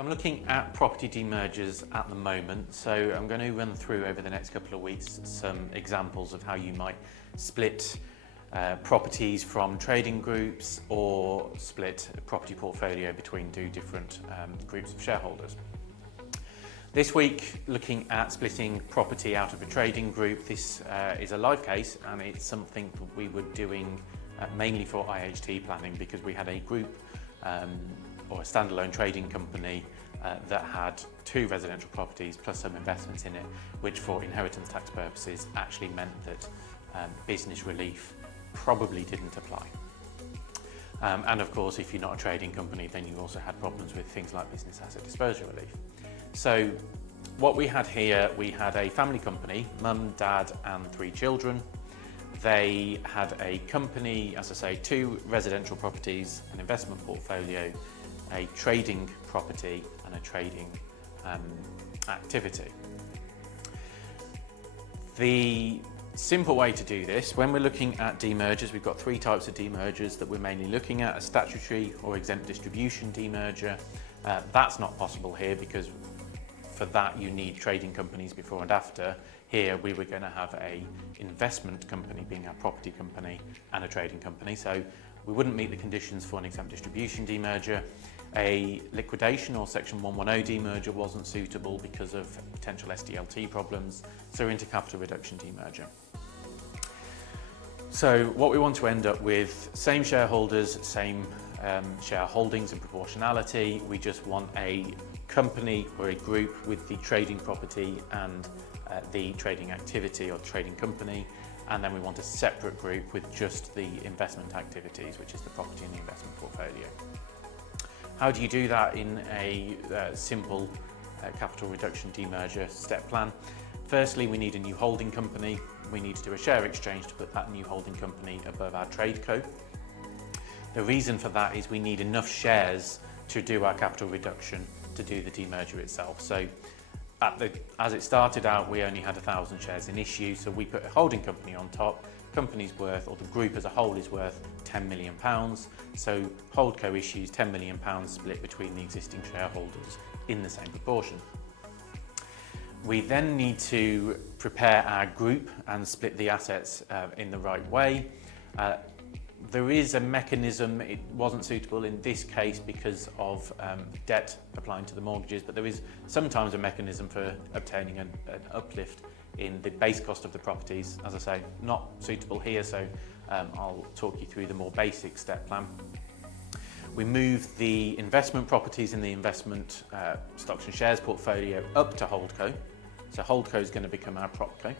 So I'm looking at property demergers at the moment, so I'm going to run through over the next couple of weeks some examples of how you might split properties from trading groups or split a property portfolio between two different groups of shareholders. This week, looking at splitting property out of a trading group. This is a live case, and it's something that we were doing mainly for IHT planning, because we had a group or a standalone trading company that had two residential properties plus some investments in it, which for inheritance tax purposes actually meant that business relief probably didn't apply. And of course, if you're not a trading company, then you also had problems with things like business asset disposal relief. So what we had here, we had a family company, mum, dad and three children. They had a company, as I say, two residential properties, an investment portfolio, a trading property and a trading activity. The simple way to do this, when we're looking at demergers, we've got three types of demergers that we're mainly looking at: a statutory or exempt distribution demerger. That's not possible here because for that you need trading companies before and after. Here we were going to have a investment company being our property company and a trading company, so we wouldn't meet the conditions for an exempt distribution demerger. A liquidation or section 110 demerger wasn't suitable because of potential SDLT problems, so we're into capital reduction demerger. So what we want to end up with: same shareholders, same shareholdings and proportionality. We just want a company or a group with the trading property and the trading activity or trading company, and then we want a separate group with just the investment activities, which is the property and the investment portfolio. How do you do that in a simple capital reduction demerger step plan? Firstly, we need a new holding company. We need to do a share exchange to put that new holding company above our trade co. The reason for that is we need enough shares to do our capital reduction to do the demerger itself. So as it started out, we only had 1,000 shares in issue, so we put a holding company on top. Company's worth, or the group as a whole, is worth £10 million. So Holdco issues £10 million split between the existing shareholders in the same proportion. We then need to prepare our group and split the assets in the right way. There is a mechanism. It wasn't suitable in this case because of debt applying to the mortgages, but there is sometimes a mechanism for obtaining an uplift in the base cost of the properties. As I say, not suitable here, so I'll talk you through the more basic step plan. We move the investment properties in the investment stocks and shares portfolio up to Holdco. So Holdco is going to become our PropCo.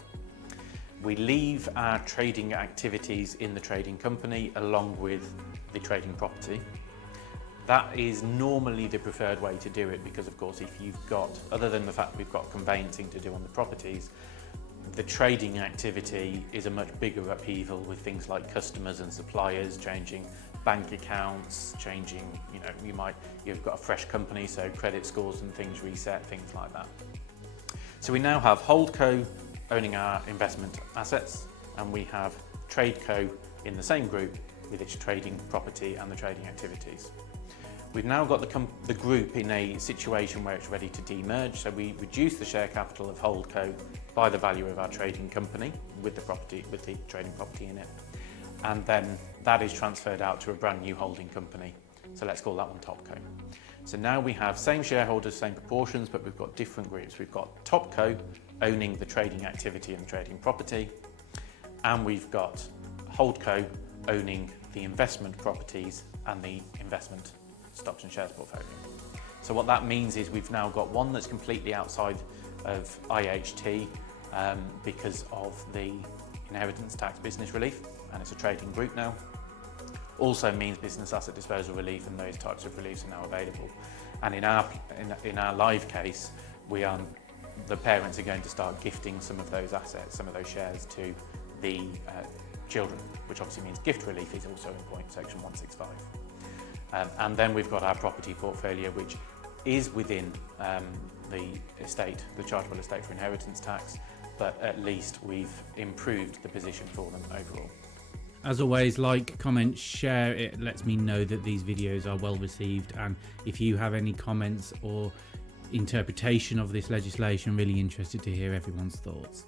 We leave our trading activities in the trading company along with the trading property. That is normally the preferred way to do it because, of course, if you've got, other than the fact we've got conveyancing to do on the properties, the trading activity is a much bigger upheaval with things like customers and suppliers changing, bank accounts changing. You've got a fresh company, so credit scores and things reset, things like that. So we now have Holdco owning our investment assets, and we have TradeCo in the same group with its trading property and the trading activities. We've now got the group in a situation where it's ready to demerge, so we reduce the share capital of Holdco by the value of our trading company with the trading property in it, and then that is transferred out to a brand new holding company. So let's call that one TopCo. So now we have same shareholders, same proportions, but we've got different groups. We've got TopCo owning the trading activity and the trading property, and we've got Holdco owning the investment properties and the investment stocks and shares portfolio. So what that means is we've now got one that's completely outside of IHT because of the inheritance tax business relief, and it's a trading group now. Also means business asset disposal relief and those types of reliefs are now available. And in our live case, the parents are going to start gifting some of those assets, some of those shares to the children, which obviously means gift relief is also in point section 165. And then we've got our property portfolio, which is within the estate, the chargeable estate for inheritance tax, but at least we've improved the position for them overall. As always, like, comment, share. It lets me know that these videos are well received, and if you have any comments or interpretation of this legislation, really interested to hear everyone's thoughts.